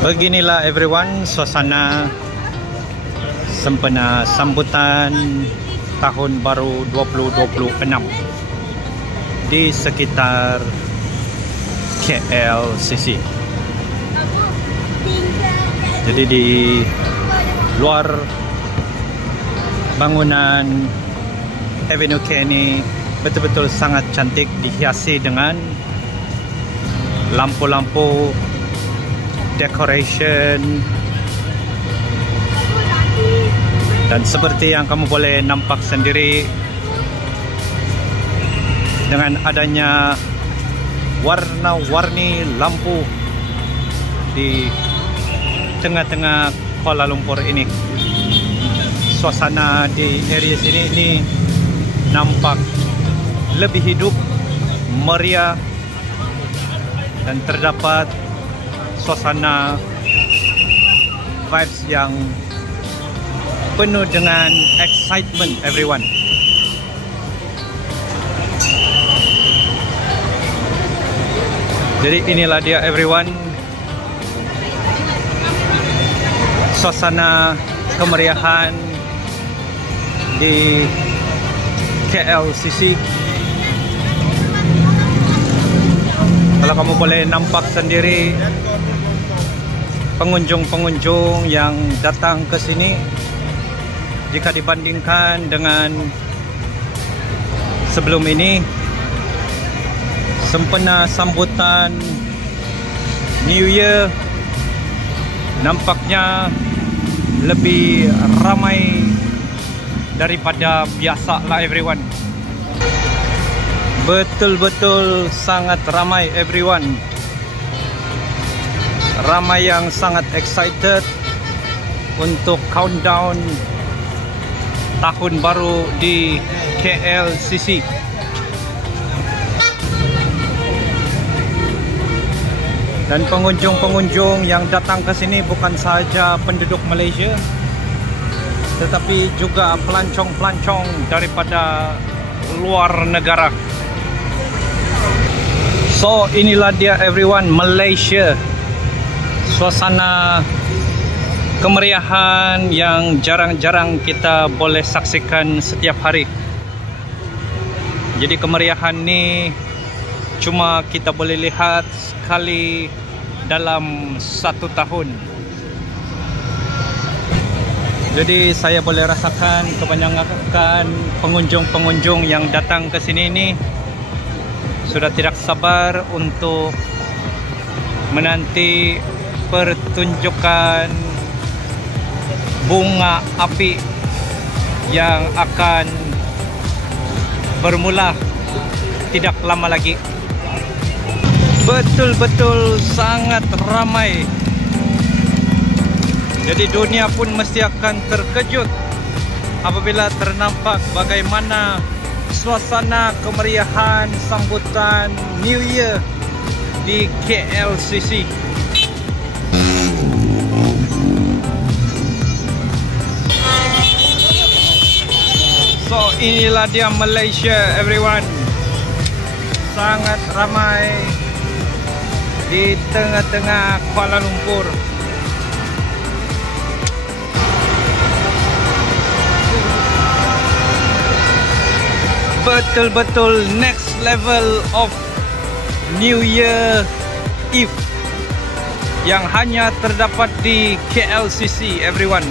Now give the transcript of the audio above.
Beginilah everyone suasana sempena sambutan tahun baru 2026 di sekitar KLCC. Jadi di luar bangunan Avenue K ini betul-betul sangat cantik, dihiasi dengan lampu-lampu, decoration, dan seperti yang kamu boleh nampak sendiri, dengan adanya warna-warni lampu di tengah-tengah Kuala Lumpur ini, suasana di area sini ini nampak lebih hidup, meriah, dan terdapat suasana vibes yang penuh dengan excitement everyone. Jadi inilah dia everyone, suasana kemeriahan di KLCC. Kalau kamu boleh nampak sendiri, pengunjung-pengunjung yang datang ke sini, jika dibandingkan dengan sebelum ini, sempena sambutan New Year nampaknya lebih ramai daripada biasa lah everyone. Betul-betul sangat ramai everyone. Ramai yang sangat excited untuk countdown tahun baru di KLCC. Dan pengunjung-pengunjung yang datang ke sini bukan sahaja penduduk Malaysia, tetapi juga pelancong-pelancong daripada luar negara. So inilah dia everyone, Malaysia. Suasana kemeriahan yang jarang-jarang kita boleh saksikan setiap hari. Jadi kemeriahan ni cuma kita boleh lihat sekali dalam satu tahun. Jadi saya boleh rasakan kebanyakan pengunjung-pengunjung yang datang ke sini ini sudah tidak sabar untuk menanti pertunjukan bunga api yang akan bermula tidak lama lagi. Betul-betul sangat ramai. Jadi dunia pun mesti akan terkejut apabila ternampak bagaimana suasana kemeriahan sambutan New Year di KLCC. So inilah dia Malaysia everyone. Sangat ramai di tengah-tengah Kuala Lumpur. Betul-betul next level of New Year Eve yang hanya terdapat di KLCC everyone.